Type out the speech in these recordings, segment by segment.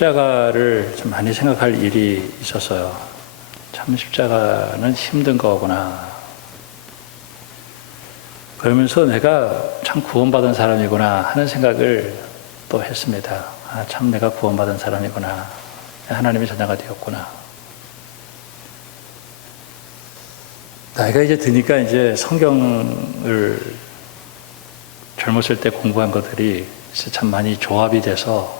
십자가를 좀 많이 생각할 일이 있었어요. 참 십자가는 힘든 거구나. 그러면서 내가 참 구원받은 사람이구나 하는 생각을 또 했습니다. 참 내가 구원받은 사람이구나. 하나님의 자녀가 되었구나. 나이가 이제 드니까 이제 성경을 젊었을 때 공부한 것들이 참 많이 조합이 돼서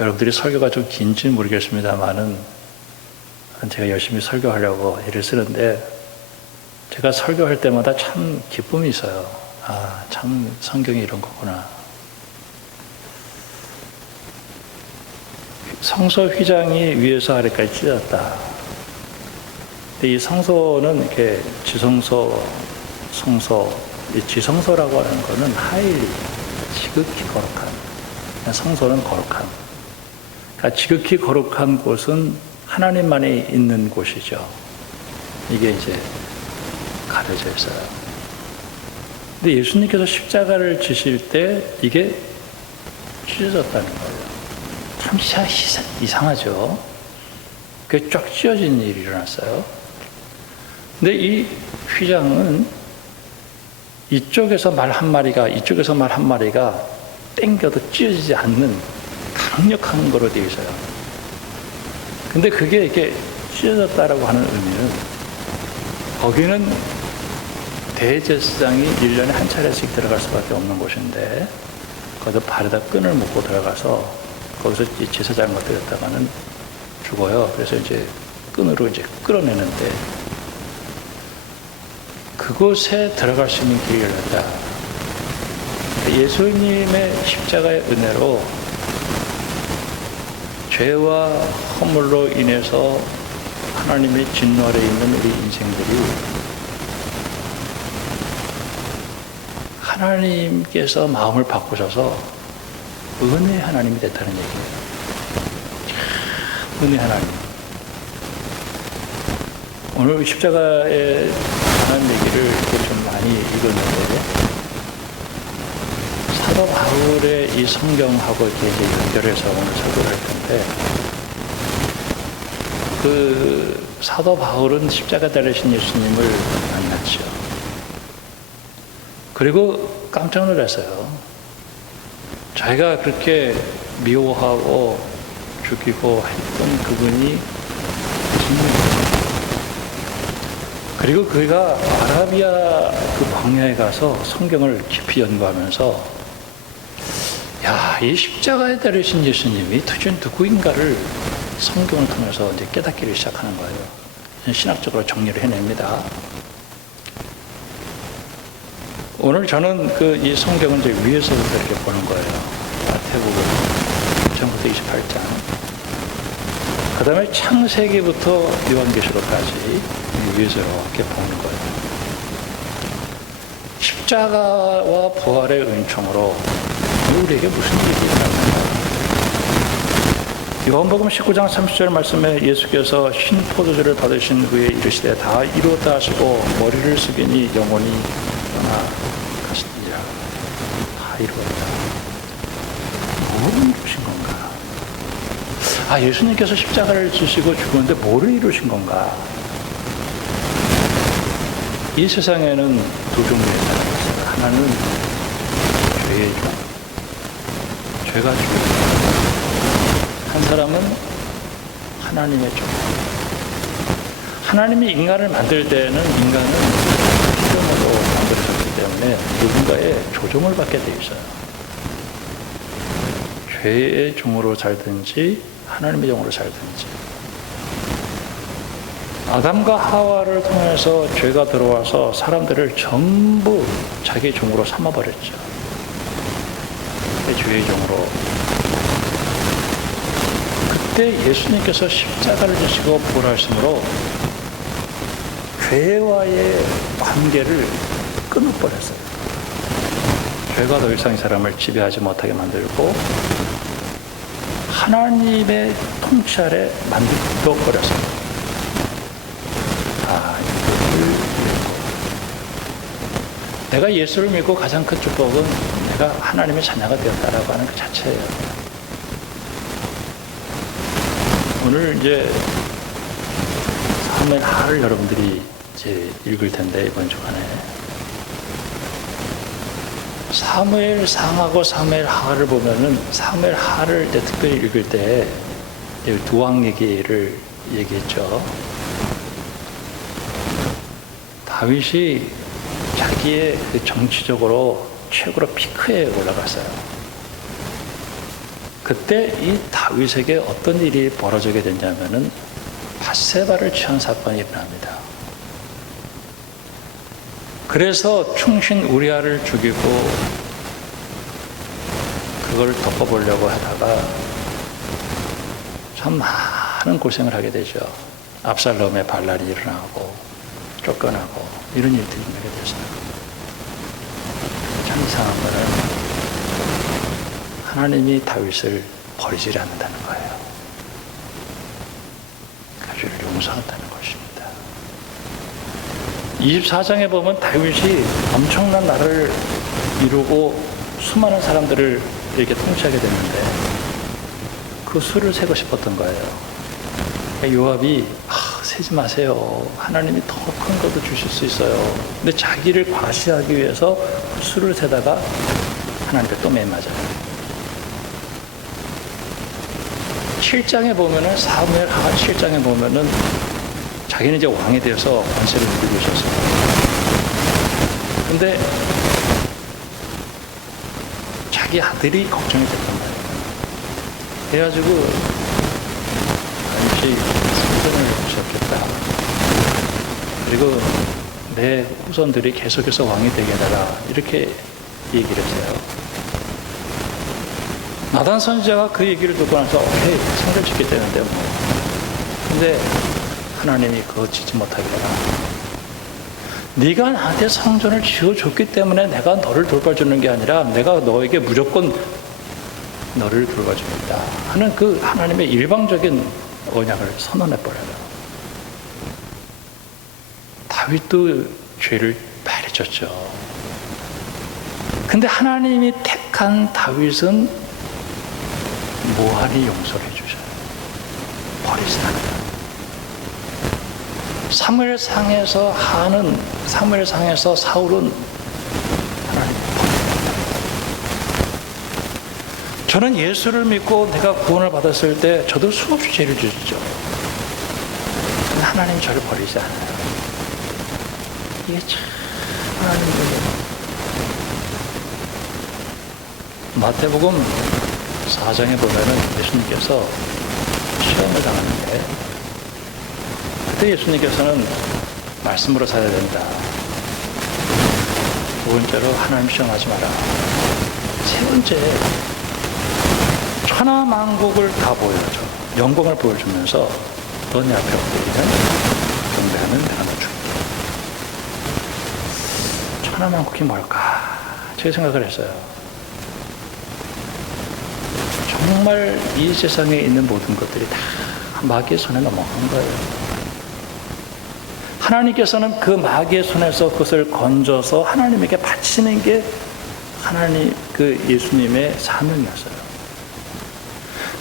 여러분들이 설교가 좀 긴지는 모르겠습니다만은 제가 열심히 설교하려고 애를 쓰는데 제가 설교할 때마다 참 기쁨이 있어요. 참 성경이 이런 거구나. 성소 휘장이 위에서 아래까지 찢어졌다. 근데 이 성소는 이렇게 지성소, 성소, 이 지성소라고 하는 거는 하일리, 지극히 거룩한. 성소는 거룩한. 그러니까 지극히 거룩한 곳은 하나님만이 있는 곳이죠. 이게 이제 가려져 있어요. 근데 예수님께서 십자가를 지실 때 이게 찢어졌다는 거예요. 참 이상하죠. 그게 쫙 찢어진 일이 일어났어요. 근데 이 휘장은 이쪽에서 말 한마리가 이쪽에서 말 한마리가 땡겨도 찢어지지 않는 강력한 거로 되어 있어요. 근데 그게 이렇게 찢어졌다라고 하는 의미는 거기는 대제사장이 1년에 한 차례씩 들어갈 수밖에 없는 곳인데 거기서 발에다 끈을 묶고 들어가서 거기서 제사장을 들였다가는 죽어요. 그래서 이제 끈으로 이제 끌어내는데 그곳에 들어갈 수 있는 길이 열렸다. 예수님의 십자가의 은혜로 죄와 허물로 인해서 하나님의 진노 아래 있는 우리 인생들이 하나님께서 마음을 바꾸셔서 은혜 하나님이 됐다는 얘기예요. 은혜 하나님. 오늘 십자가에 관한 얘기를 좀 많이 읽었는데 사도 바울의 이 성경하고 이렇게 이제 연결해서 오늘 설교를 할 텐데 그 사도 바울은 십자가 달리신 예수님을 만났죠. 그리고 깜짝 놀랐어요. 자기가 그렇게 미워하고 죽이고 했던 그분이 그리고 그가 아라비아 그 광야에 가서 성경을 깊이 연구하면서 이 십자가에 달리신 예수님이 도대체 누구인가를 성경을 통해서 이제 깨닫기를 시작하는 거예요. 신학적으로 정리를 해냅니다. 오늘 저는 이 성경을 이제 위에서부터 이렇게 보는 거예요. 마태복음 1장부터 28장. 그 다음에 창세기부터 요한계시록까지 위에서 이렇게 보는 거예요. 십자가와 부활의 은총으로 우리에게 무슨 일이 있나요? 요한복음 19장 30절 말씀에 예수께서 신 포도주를 받으신 후에 이르시되 다 이루었다 하시고 머리를 숙이니 영혼이 떠나가시니라. 다 이루었다. 뭐를 이루신 건가? 예수님께서 십자가를 지시고 죽었는데 뭐를 이루신 건가? 이 세상에는 두 종류의 사람이 있어요. 하나는 죄의 종, 죄가 죽였다. 한 사람은 하나님의 종. 하나님이 인간을 만들 때는 인간은 피조물로 만들어졌기 때문에 누군가의 조종을 받게 돼 있어요. 죄의 종으로 살든지 하나님의 종으로 살든지. 아담과 하와를 통해서 죄가 들어와서 사람들을 전부 자기 종으로 삼아버렸죠. 죄의 종으로. 그때 예수님께서 십자가를 지시고 부활하심으로 죄와의 관계를 끊어버렸어요. 죄가 더 이상 이 사람을 지배하지 못하게 만들고 하나님의 통치 아래 만들어버렸어요. 내가 예수를 믿고 가장 큰 축복은 내가 하나님의 자녀가 되었다라고 하는 그 자체예요. 오늘 이제 사무엘 하를 여러분들이 이제 읽을 텐데, 이번 주간에 사무엘 상하고 사무엘 하를 보면은, 사무엘 하를 특별히 읽을 때 두 왕 얘기를 얘기했죠. 다윗이 자기의 그 정치적으로 최고로 피크에 올라갔어요. 그때 이 다윗에게 어떤 일이 벌어지게 되냐면은 밧세바를 취한 사건이 일어납니다. 그래서 충신 우리아를 죽이고 그걸 덮어보려고 하다가 참 많은 고생을 하게 되죠. 압살롬의 반란이 일어나고 쫓겨나고 이런 일들이 있게 됐어요. 참 이상한 거는 하나님이 다윗을 버리지 않는다는 거예요. 그를 용서한다는 것입니다. 24장에 보면 다윗이 엄청난 나라를 이루고 수많은 사람들을 이렇게 통치하게 됐는데 그 수를 세고 싶었던 거예요. 요압이 세지 마세요. 하나님이 더 큰 것도 주실 수 있어요. 근데 자기를 과시하기 위해서 그 수를 세다가 하나님께 또 매 맞아요. 7장에 보면은 사무엘 하 7장에 보면은 자기는 이제 왕이 되어서 권세를 누리고 있었어요. 근데 자기 아들이 걱정이 됐단 말이에요. 그래가지고 다윗이 생존을 주셨겠다. 그리고 내 후손들이 계속해서 왕이 되게 해달라. 이렇게 얘기를 했어요. 나단 선지자가 그 얘기를 듣고 나서 오케이, 성전 짓게 되는데 뭐. 근데 하나님이 그거 짓지 못하겠다. 네가 나한테 성전을 지어줬기 때문에 내가 너를 돌봐주는 게 아니라 내가 너에게 무조건 너를 돌봐주겠다 하는 그 하나님의 일방적인 언약을 선언해버려요. 다윗도 죄를 많이 졌죠. 근데 하나님이 택한 다윗은 무한히 용서해 주셔요. 버리지 않아요. 사무엘상에서 사울은 하나님 저는 예수를 믿고 내가 구원을 받았을 때 저도 수없이 죄를 짓죠. 근데 하나님 저를 버리지 않아요. 이게 참 하나님의 마태복음 4장에 보면은 예수님께서 시험을 당하는데 그때 예수님께서는 말씀으로 살아야 된다. 두 번째로 하나님 시험하지 마라. 세 번째 천하만국을 다 보여줘. 영광을 보여주면서 너 내 앞에 엎드리면 경배하면 내가 너 줄게. 천하만국이 뭘까? 제 생각을 했어요. 정말 이 세상에 있는 모든 것들이 다 마귀의 손에 넘어간 거예요. 하나님께서는 그 마귀의 손에서 그것을 건져서 하나님에게 바치는 게 하나님 그 예수님의 사명이었어요.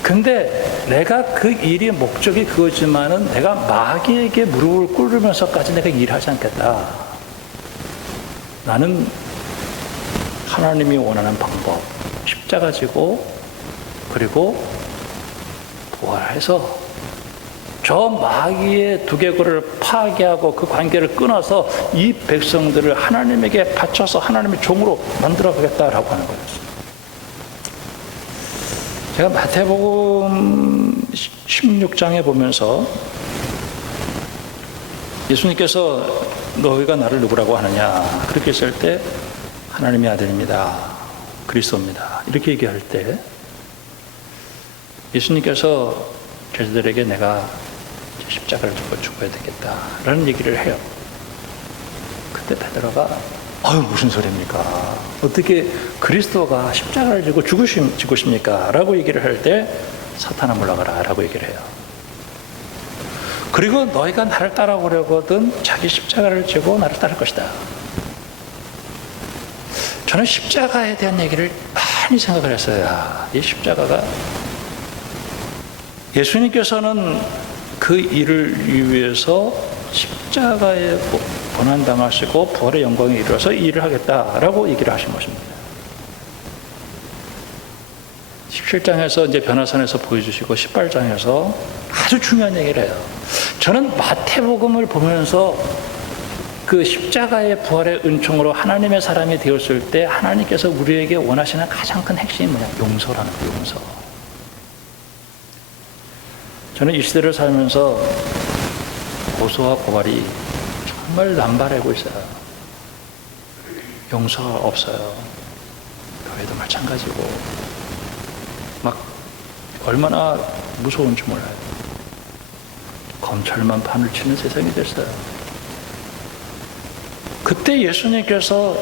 근데 내가 그 일의 목적이 그거지만은 내가 마귀에게 무릎을 꿇으면서까지 내가 일하지 않겠다. 나는 하나님이 원하는 방법, 십자가 지고 그리고 부활해서 저 마귀의 두개골을 파괴하고 그 관계를 끊어서 이 백성들을 하나님에게 바쳐서 하나님의 종으로 만들어 보겠다라고 하는 거였어요. 제가 마태복음 16장에 보면서 예수님께서 너희가 나를 누구라고 하느냐 그렇게 했을 때 하나님의 아들입니다. 그리스도입니다. 이렇게 얘기할 때 예수님께서 제자들에게 내가 십자가를 지고 죽어야 되겠다라는 얘기를 해요. 그때 베드로가 무슨 소리입니까? 어떻게 그리스도가 십자가를 지고 죽으십니까? 라고 얘기를 할 때 사탄아 물러가라 라고 얘기를 해요. 그리고 너희가 나를 따라오려거든 자기 십자가를 지고 나를 따를 것이다. 저는 십자가에 대한 얘기를 많이 생각을 했어요. 이 십자가가 예수님께서는 그 일을 위해서 십자가에 고난당하시고 부활의 영광에 이르러서 이 일을 하겠다라고 얘기를 하신 것입니다. 17장에서 이제 변화산에서 보여주시고 18장에서 아주 중요한 얘기를 해요. 저는 마태복음을 보면서 그 십자가의 부활의 은총으로 하나님의 사람이 되었을 때 하나님께서 우리에게 원하시는 가장 큰 핵심이 뭐냐? 용서라는 거예요. 용서. 저는 이 시대를 살면서 고소와 고발이 정말 남발하고 있어요. 용서가 없어요. 교회도 마찬가지고 막 얼마나 무서운지 몰라요. 검찰만 판을 치는 세상이 됐어요. 그때 예수님께서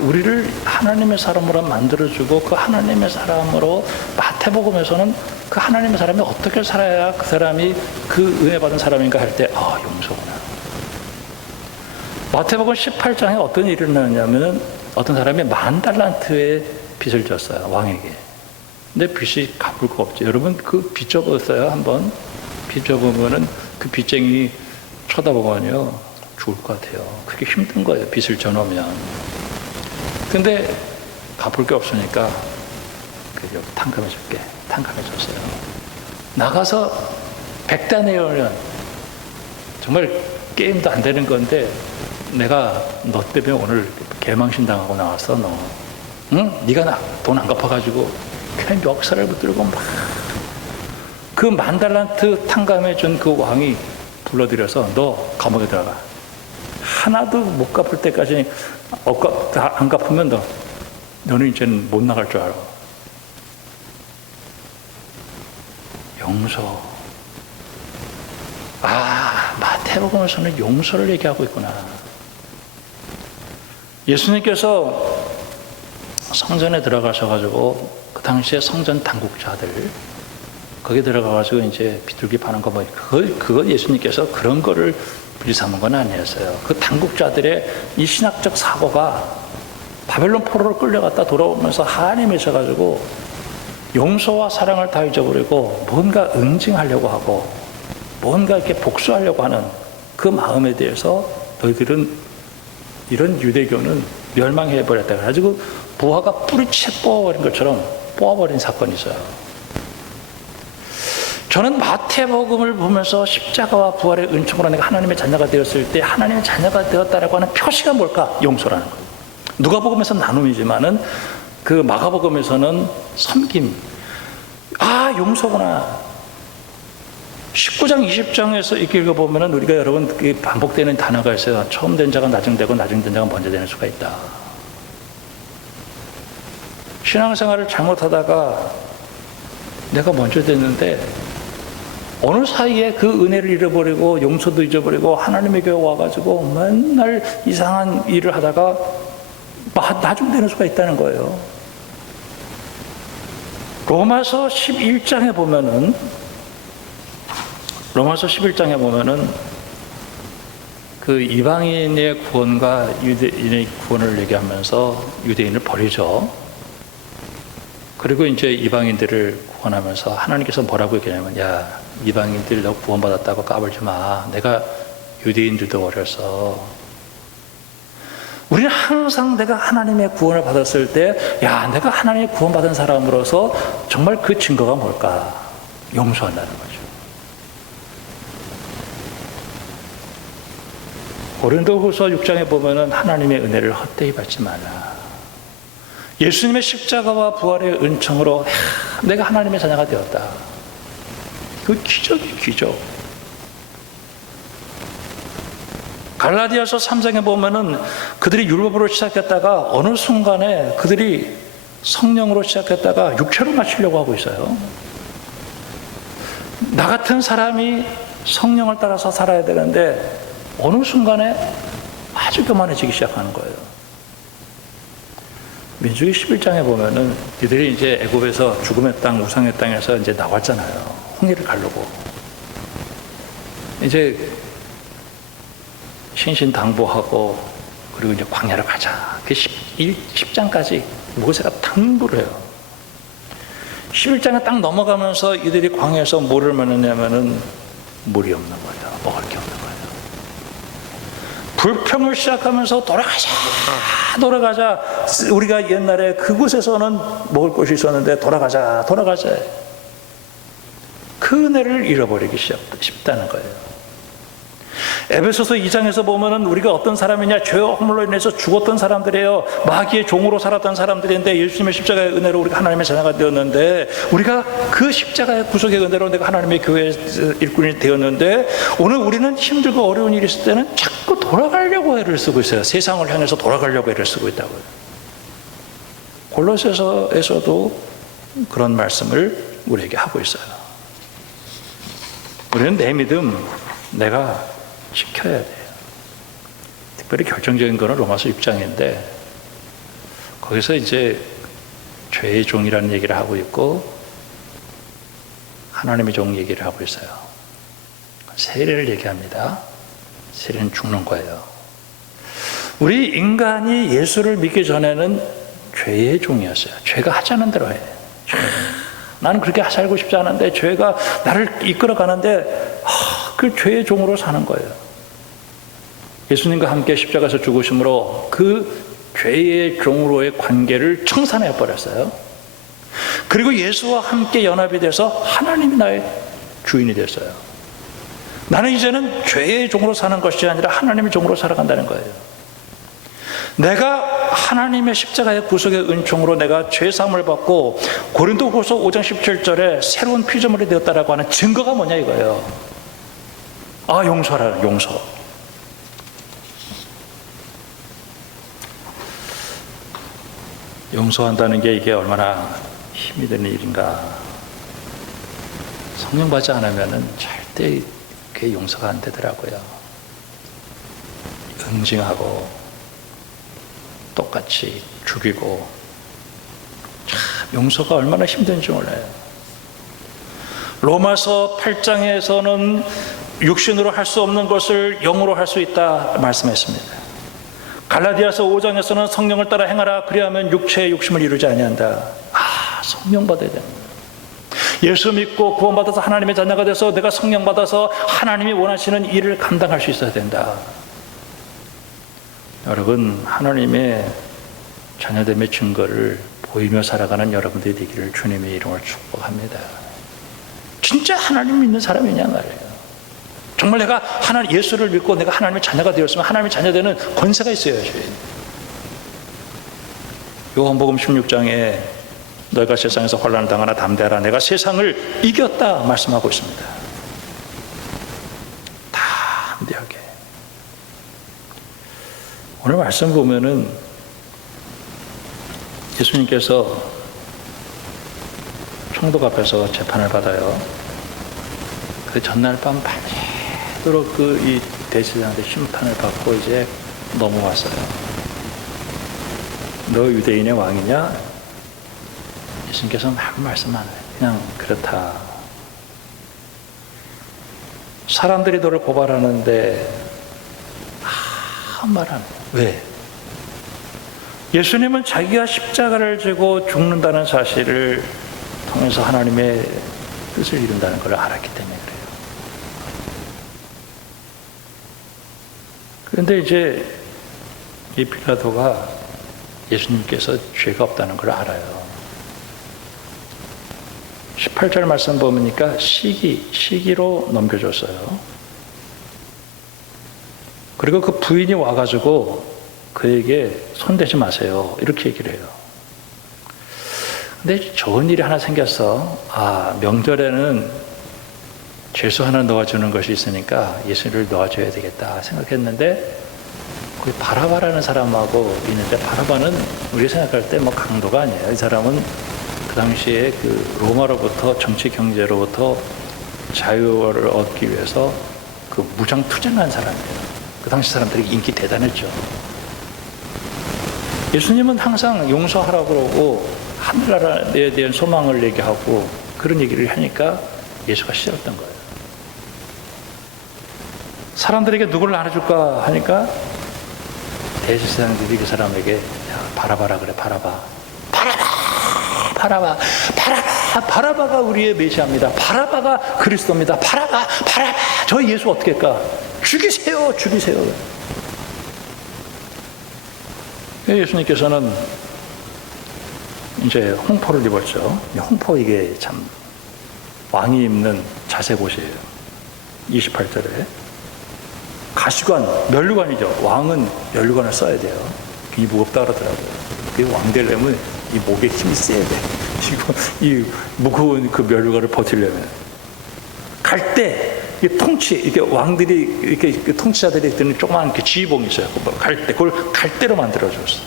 우리를 하나님의 사람으로 만들어주고 그 하나님의 사람으로 마태복음에서는 그 하나님의 사람이 어떻게 살아야 그 사람이 그 은혜 받은 사람인가 할 때 용서구나. 마태복음 18장에 어떤 일이 일어나냐면 어떤 사람이 10,000달란트의 빚을 졌어요. 왕에게. 근데 빚이 갚을 거 없죠. 여러분 그 빚 져봤어요? 한번 빚 져보면은 그 빚쟁이 쳐다보면요 죽을 것 같아요. 그게 힘든 거예요. 빚을 져놓으면. 근데 갚을 게 없으니까 여기 탕감해 줄게. 탕감해 줬어요. 나가서 100단 내면 정말 게임도 안 되는 건데 내가 너 때문에 오늘 개망신 당하고 나왔어. 너 응? 네가 돈 안 갚아가지고 그냥 멱살을 붙들고 막 그 10,000달란트 탕감해 준 그 왕이 불러들여서 너 감옥에 들어가. 하나도 못 갚을 때까지 안 갚으면 너는 이제는 못 나갈 줄 알아. 용서. 마태복음에서는 용서를 얘기하고 있구나. 예수님께서 성전에 들어가셔가지고 그 당시에 성전 당국자들 거기 들어가가지고 이제 비둘기 파는 거 그거 예수님께서 그런 거를 빌삼은 건 아니었어요. 그 당국자들의 이 신학적 사고가 바벨론 포로로 끌려갔다 돌아오면서 한임해져가지고 용서와 사랑을 다 잊어버리고 뭔가 응징하려고 하고 뭔가 이렇게 복수하려고 하는 그 마음에 대해서 너희들은 이런 유대교는 멸망해버렸다. 그래가지고 부하가 뿌리채 뽑아버린 것처럼 뽑아버린 사건이 있어요. 저는 마태복음을 보면서 십자가와 부활의 은총으로 내가 하나님의 자녀가 되었을 때 하나님의 자녀가 되었다라고 하는 표시가 뭘까? 용서라는 거예요. 누가복음에서는 나눔이지만은 그 마가복음에서는 섬김. 용서구나. 19장, 20장에서 이렇게 읽어보면은 우리가 여러분 반복되는 단어가 있어요. 처음 된 자가 나중되고 나중된 자가 먼저 되는 수가 있다. 신앙생활을 잘못하다가 내가 먼저 됐는데 어느 사이에 그 은혜를 잃어버리고 용서도 잊어버리고 하나님의 교회 와가지고 맨날 이상한 일을 하다가 나중되는 수가 있다는 거예요. 로마서 11장에 보면은 그 이방인의 구원과 유대인의 구원을 얘기하면서 유대인을 버리죠. 그리고 이제 이방인들을 구원하면서 하나님께서 뭐라고 얘기하냐면 이방인들 너 구원받았다고 까불지 마. 내가 유대인들도 버렸어. 우리는 항상 내가 하나님의 구원을 받았을 때 내가 하나님의 구원받은 사람으로서 정말 그 증거가 뭘까? 용서한다는 거죠. 고린도후서 6장에 보면은 하나님의 은혜를 헛되이 받지 말라. 예수님의 십자가와 부활의 은총으로 내가 하나님의 자녀가 되었다. 그 기적이 기적. 갈라디아서 3장에 보면은 그들이 율법으로 시작했다가 어느 순간에 그들이 성령으로 시작했다가 육체로 마치려고 하고 있어요. 나 같은 사람이 성령을 따라서 살아야 되는데 어느 순간에 아주 교만해지기 시작하는 거예요. 민수기 11장에 보면은 이들이 이제 애굽에서 죽음의 땅, 우상의 땅에서 이제 나왔잖아요. 홍해를 가르고. 이제 신신당부하고 그리고 이제 광야를 가자. 그 10장까지 모세가 당부를 해요. 11장에 딱 넘어가면서 이들이 광야에서 뭐를 만났냐면은 물이 없는 거예요. 먹을 게 없는 거예요. 불평을 시작하면서 돌아가자. 우리가 옛날에 그곳에서는 먹을 곳이 있었는데 돌아가자. 그 은혜를 잃어버리기 쉽다는 거예요. 에베소서 2장에서 보면은 우리가 어떤 사람이냐, 죄와 허물로 인해서 죽었던 사람들이에요. 마귀의 종으로 살았던 사람들인데 예수님의 십자가의 은혜로 우리가 하나님의 자녀가 되었는데, 우리가 그 십자가의 구속의 은혜로 내가 하나님의 교회의 일꾼이 되었는데, 오늘 우리는 힘들고 어려운 일이 있을 때는 자꾸 돌아가려고 애를 쓰고 있어요. 세상을 향해서 돌아가려고 애를 쓰고 있다고요. 골로새서에서도 그런 말씀을 우리에게 하고 있어요. 우리는 내 믿음 내가 지켜야 돼요. 특별히 결정적인 거는 로마서 6장인데, 거기서 이제 죄의 종이라는 얘기를 하고 있고 하나님의 종 얘기를 하고 있어요. 세례를 얘기합니다. 세례는 죽는 거예요. 우리 인간이 예수를 믿기 전에는 죄의 종이었어요. 죄가 하자는 대로 해. 나는 그렇게 살고 싶지 않은데 죄가 나를 이끌어 가는데 그 죄의 종으로 사는 거예요. 예수님과 함께 십자가에서 죽으심으로 그 죄의 종으로의 관계를 청산해 버렸어요. 그리고 예수와 함께 연합이 돼서 하나님이 나의 주인이 됐어요. 나는 이제는 죄의 종으로 사는 것이 아니라 하나님의 종으로 살아간다는 거예요. 내가 하나님의 십자가의 구속의 은총으로 내가 죄사함을 받고 고린도후서 5장 17절에 새로운 피조물이 되었다라고 하는 증거가 뭐냐 이거예요. 용서하라, 용서. 용서한다는 게 이게 얼마나 힘이 드는 일인가. 성령 받지 않으면은 절대 그게 용서가 안 되더라고요. 응징하고 똑같이 죽이고, 참 용서가 얼마나 힘든지 몰라요. 로마서 8장에서는 육신으로 할 수 없는 것을 영으로 할 수 있다 말씀했습니다. 갈라디아서 5장에서는 성령을 따라 행하라, 그리하면 육체의 욕심을 이루지 아니한다. 성령 받아야 됩니다. 예수 믿고 구원받아서 하나님의 자녀가 돼서 내가 성령 받아서 하나님이 원하시는 일을 감당할 수 있어야 된다. 여러분, 하나님의 자녀됨의 증거를 보이며 살아가는 여러분들이 되기를 주님의 이름으로 축복합니다. 진짜 하나님 믿는 사람이냐 말이에요. 정말 내가 예수를 믿고 내가 하나님의 자녀가 되었으면 하나님의 자녀 되는 권세가 있어야지. 요한복음 16장에 너희가 세상에서 환난을 당하나 담대하라, 내가 세상을 이겼다 말씀하고 있습니다. 담대하게. 오늘 말씀 보면은 예수님께서 총독 앞에서 재판을 받아요. 그 전날 밤 밤새도록 이 대제사장한테 심판을 받고 이제 넘어왔어요. 너 유대인의 왕이냐? 예수님께서 말씀 안 해요. 그냥 그렇다. 사람들이 너를 고발하는데 아무 말 안 해요. 왜? 예수님은 자기가 십자가를 지고 죽는다는 사실을 통해서 하나님의 뜻을 이룬다는 걸 알았기 때문에 그래요. 그런데 이제 이 빌라도가 예수님께서 죄가 없다는 걸 알아요. 18절 말씀 보니까 시기로 넘겨줬어요. 그리고 그 부인이 와가지고 그에게 손대지 마세요, 이렇게 얘기를 해요. 근데 좋은 일이 하나 생겼어. 명절에는 죄수 하나 넣어주는 것이 있으니까 예수를 넣어줘야 되겠다 생각했는데, 거기 바라바라는 사람하고 있는데, 바라바는 우리 생각할 때 강도가 아니에요. 이 사람은 그 당시에 그 로마로부터 정치 경제로부터 자유를 얻기 위해서 그 무장 투쟁한 사람이에요. 그 당시 사람들이 인기 대단했죠. 예수님은 항상 용서하라고 그러고 하늘나라에 대한 소망을 얘기하고 그런 얘기를 하니까 예수가 싫었던 거예요. 사람들에게 누구를 알아줄까 하니까 대제사장들이 그 사람에게 바라바라 그래. 바라바 바라바가 우리의 메시아입니다. 바라바가 그리스도입니다. 바라바 저 예수 어떻게 할까? 죽이세요. 예수님께서는 이제 홍포를 입었죠. 홍포, 이게 참 왕이 입는 자색옷이에요. 28절에 가시관, 면류관이죠. 왕은 면류관을 써야 돼요. 이 무겁다 그러더라고요. 왕 되려면 이 목에 힘이 세야 돼. 이 무거운 그 면류관을 버티려면. 갈 때 이 통치, 이렇게 왕들이 이렇게 통치자들이 드는 조그만 이렇게 지휘봉이 있어요. 그걸 갈대로 만들어줬어.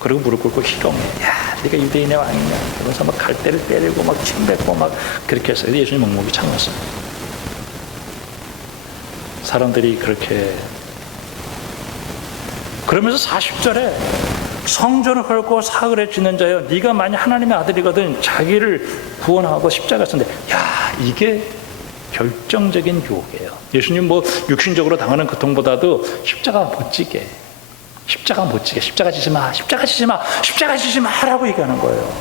그리고 무릎 꿇고 희롱해. 야, 네가 유대인의 왕이냐? 그러면서 막 갈대를 때리고 막 침뱉고 막 그렇게 했어요. 예수님 목목이 참았어요. 사람들이 그렇게. 그러면서 40절에 성전을 걸고 사흘에 지는 자여, 네가 만약 하나님의 아들이거든 자기를 구원하고 십자가 썼는데, 야, 이게 결정적인 유혹이에요. 예수님 뭐 육신적으로 당하는 고통보다도 십자가 못 지게 십자가 지지 마라고 얘기하는 거예요.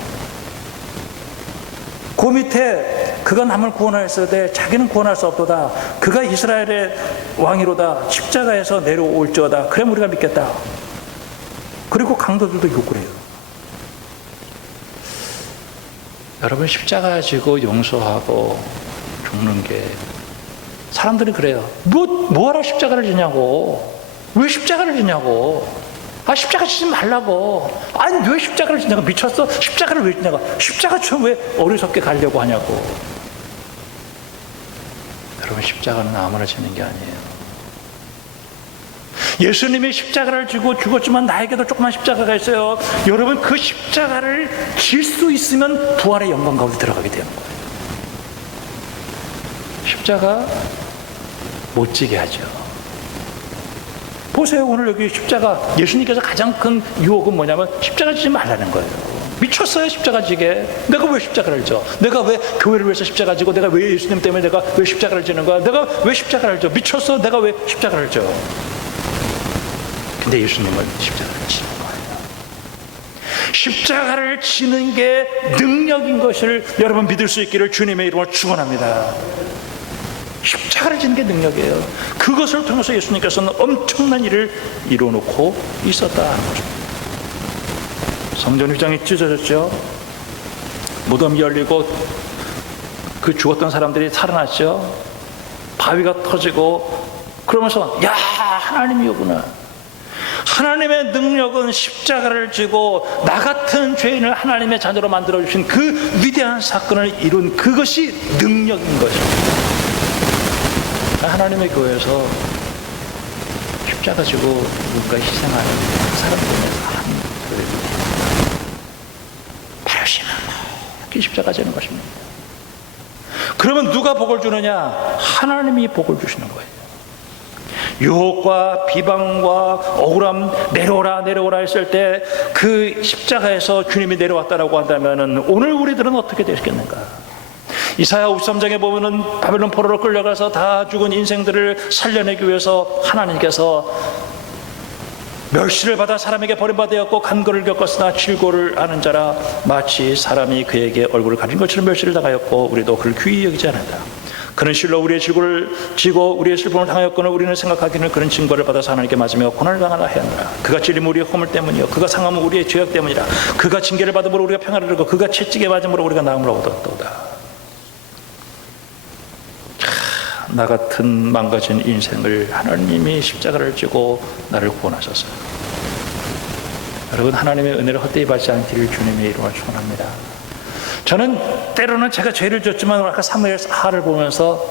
그 밑에 그가 남을 구원하였으되 자기는 구원할 수 없도다. 그가 이스라엘의 왕이로다. 십자가에서 내려올지어다. 그래 우리가 믿겠다. 그리고 강도들도 욕을 해요. 여러분, 십자가 지고 용서하고 죽는 게, 사람들이 그래요. 뭐하러 십자가를 지냐고. 왜 십자가를 지냐고. 십자가 지지 말라고. 아니, 왜 십자가를 지냐고. 미쳤어? 십자가를 왜 지냐고. 십자가처럼 왜 어리석게 가려고 하냐고. 여러분, 십자가는 아무나 지는 게 아니에요. 예수님이 십자가를 지고 죽었지만 나에게도 조그만 십자가가 있어요. 여러분, 그 십자가를 질 수 있으면 부활의 영광 가운데 들어가게 되는 거예요. 십자가 못 지게 하죠. 보세요. 오늘 여기 십자가, 예수님께서 가장 큰 유혹은 뭐냐면 십자가 지지 말라는 거예요. 미쳤어요, 십자가 지게. 내가 왜 십자가를 져? 내가 왜 교회를 위해서 십자가 지고, 내가 왜 예수님 때문에 내가 왜 십자가를 지는 거야? 내가 왜 십자가를 져? 미쳤어? 내가 왜 십자가를 져? 근데 예수님은 십자가를 지는 거예요. 십자가를 지는 게 능력인 것을 여러분 믿을 수 있기를 주님의 이름으로 축원합니다. 십자가를 지는 게 능력이에요. 그것을 통해서 예수님께서는 엄청난 일을 이뤄놓고 있었다는 것입니다. 성전 휘장이 찢어졌죠. 무덤이 열리고 그 죽었던 사람들이 살아났죠. 바위가 터지고, 그러면서 야, 하나님이구나. 하나님의 능력은 십자가를 지고 나 같은 죄인을 하나님의 자녀로 만들어주신 그 위대한 사건을 이룬 그것이 능력인 것입니다. 하나님의 교회에서 십자가 지고 누군가 희생하는 사람들에서 하는 교회입니다. 바르시는 그 십자가 지는 것입니다. 그러면 누가 복을 주느냐? 하나님이 복을 주시는 거예요. 유혹과 비방과 억울함, 내려오라 했을 때 그 십자가에서 주님이 내려왔다라고 한다면 오늘 우리들은 어떻게 되겠는가? 이사야 53장에 보면은 바벨론 포로로 끌려가서 다 죽은 인생들을 살려내기 위해서 하나님께서 멸시를 받아 사람에게 버림받았고 간거를 겪었으나 질고를 아는 자라, 마치 사람이 그에게 얼굴을 가린 것처럼 멸시를 당하였고 우리도 그를 귀히 여기지 않는다. 그는 실로 우리의 질고를 지고 우리의 슬픔을 당하였거늘 우리는 생각하기는 그는 징벌을 받아서 하나님께 맞으며 고난을 당하나 하였노라. 그가 찔림은 우리의 허물 때문이요 그가 상함은 우리의 죄악 때문이라. 그가 징계를 받음으로 우리가 평안을 얻고 그가 채찍에 맞음으로 우리가 나음을 얻었도다. 나 같은 망가진 인생을 하나님이 십자가를 지고 나를 구원하셨어요. 여러분, 하나님의 은혜를 헛되이 받지 않기를 주님의 이름으로 축원합니다. 저는 때로는 제가 죄를 졌지만 아까 사무엘 하를 보면서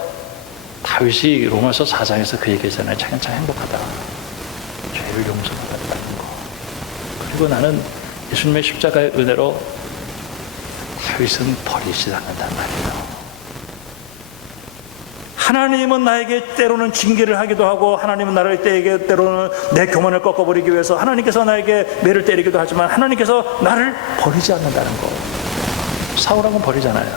다윗이 로마서 4장에서 그 얘기했잖아요. 참 행복하다. 죄를 용서받았다는 거. 그리고 나는 예수님의 십자가의 은혜로 다윗은 버리지 않는단 말이에요. 하나님은 나에게 때로는 징계를 하기도 하고, 하나님은 나를 때로는 내 교만을 꺾어버리기 위해서 하나님께서 나에게 매를 때리기도 하지만 하나님께서 나를 버리지 않는다는 거. 사울하고는 버리잖아요.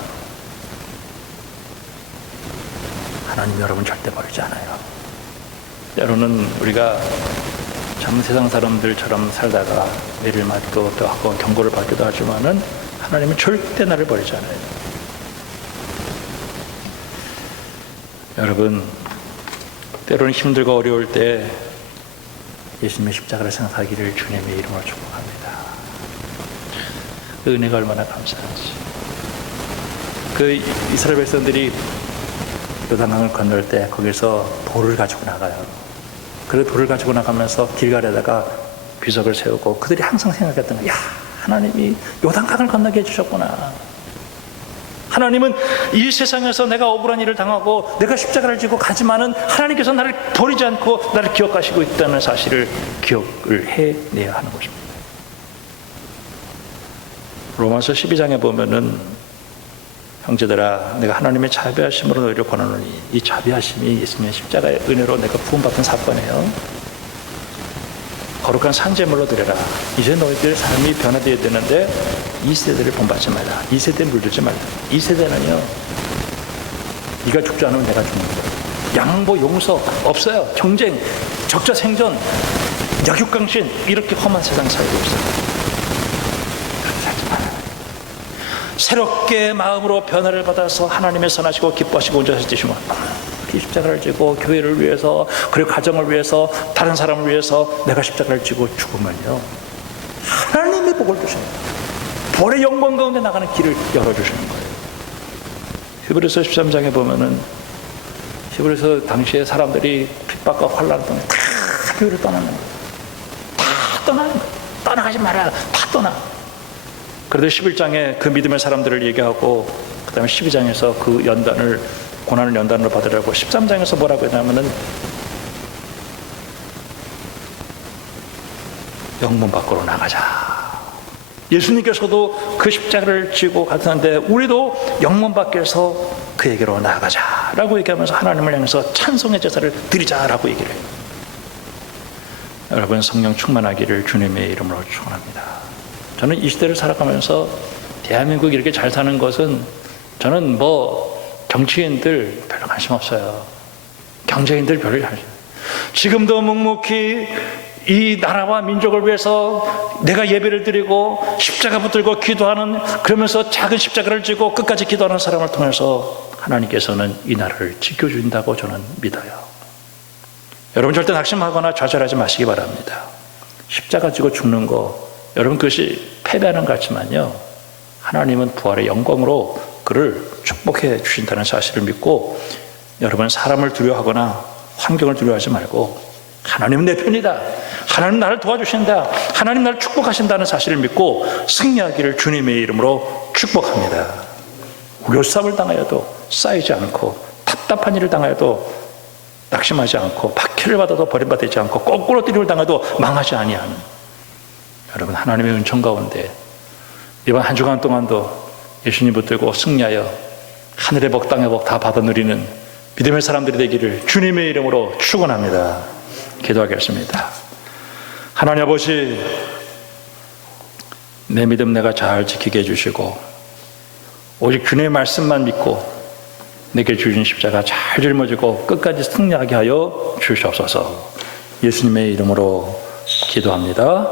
하나님 여러분 절대 버리지 않아요. 때로는 우리가 참 세상 사람들처럼 살다가 매를 맞고 또 경고를 받기도 하지만은 하나님은 절대 나를 버리지 않아요. 여러분, 때로는 힘들고 어려울 때 예수님의 십자가를 생각하기를 주님의 이름으로 축복합니다. 그 은혜가 얼마나 감사한지. 그 이스라엘 백성들이 요단강을 건널 때 거기서 돌을 가지고 나가요. 그 돌을 가지고 나가면서 길가에다가 비석을 세우고 그들이 항상 생각했던 거야. 하나님이 요단강을 건너게 해주셨구나. 하나님은 이 세상에서 내가 억울한 일을 당하고 내가 십자가를 지고 가지만은 하나님께서 나를 버리지 않고 나를 기억하시고 있다는 사실을 기억을 해내야 하는 것입니다. 로마서 12장에 보면은 형제들아 내가 하나님의 자비하심으로 너희를 권하노니 이 자비하심이 예수님의 십자가의 은혜로 내가 구원받은 사건이에요. 거룩한 산제물로 드려라. 이제 너희들 삶이 변화되어야 되는데 이 세대를 본받지 말라. 이 세대에 물들지 말라. 이 세대는요, 네가 죽지 않으면 내가 죽는 거예요. 양보 용서 없어요. 경쟁, 적자 생존, 약육강신, 이렇게 험한 세상 살고 있어요. 그렇게 살지 말아요. 새롭게 마음으로 변화를 받아서 하나님의 선하시고 기뻐하시고 온전하신 뜻이면 이 십자가를 지고 교회를 위해서, 그리고 가정을 위해서, 다른 사람을 위해서 내가 십자가를 지고 죽으면요, 하나님의 복을 주십니다. 벌의 영광 가운데 나가는 길을 열어주시는 거예요. 히브리서 13장에 보면은 히브리서 당시에 사람들이 핍박과 환란 때문에 다 교회를 떠나는 거예요. 다 떠나는 거예요. 떠나가지 말아요. 다 떠나. 그래도 11장에 그 믿음의 사람들을 얘기하고 그 다음에 12장에서 그 연단을, 고난을 연단으로 받으라고 13장에서 뭐라고 했냐면은 영문 밖으로 나가자. 예수님께서도 그 십자가를 지고 가셨는데 우리도 영문 밖에서 그에게로 나가자라고 얘기하면서 하나님을 향해서 찬송의 제사를 드리자라고 얘기를 해요. 여러분, 성령 충만하기를 주님의 이름으로 축원합니다. 저는 이 시대를 살아가면서 대한민국이 이렇게 잘 사는 것은, 저는 정치인들 별로 관심 없어요. 경제인들 별로 관심 없어요. 지금도 묵묵히 이 나라와 민족을 위해서 내가 예배를 드리고 십자가 붙들고 기도하는, 그러면서 작은 십자가를 지고 끝까지 기도하는 사람을 통해서 하나님께서는 이 나라를 지켜준다고 저는 믿어요. 여러분, 절대 낙심하거나 좌절하지 마시기 바랍니다. 십자가 지고 죽는 거, 여러분, 그것이 패배하는 것 같지만요, 하나님은 부활의 영광으로 그를 축복해 주신다는 사실을 믿고, 여러분, 사람을 두려워하거나 환경을 두려워하지 말고 하나님은 내 편이다, 하나님 나를 도와주신다, 하나님 나를 축복하신다는 사실을 믿고 승리하기를 주님의 이름으로 축복합니다. 묘싸움을 당하여도 쌓이지 않고, 답답한 일을 당하여도 낙심하지 않고, 박해를 받아도 버림받지 않고, 거꾸로 뛰림을 당해도 망하지 아니하는, 여러분, 하나님의 은총 가운데 이번 한 주간 동안도 예수님 붙들고 승리하여 하늘의 복 땅의 복 다 받아 누리는 믿음의 사람들이 되기를 주님의 이름으로 축원합니다. 기도하겠습니다. 하나님 아버지, 내 믿음 내가 잘 지키게 해주시고 오직 주님의 말씀만 믿고 내게 주신 십자가 잘 짊어지고 끝까지 승리하게 하여 주시옵소서. 예수님의 이름으로 기도합니다.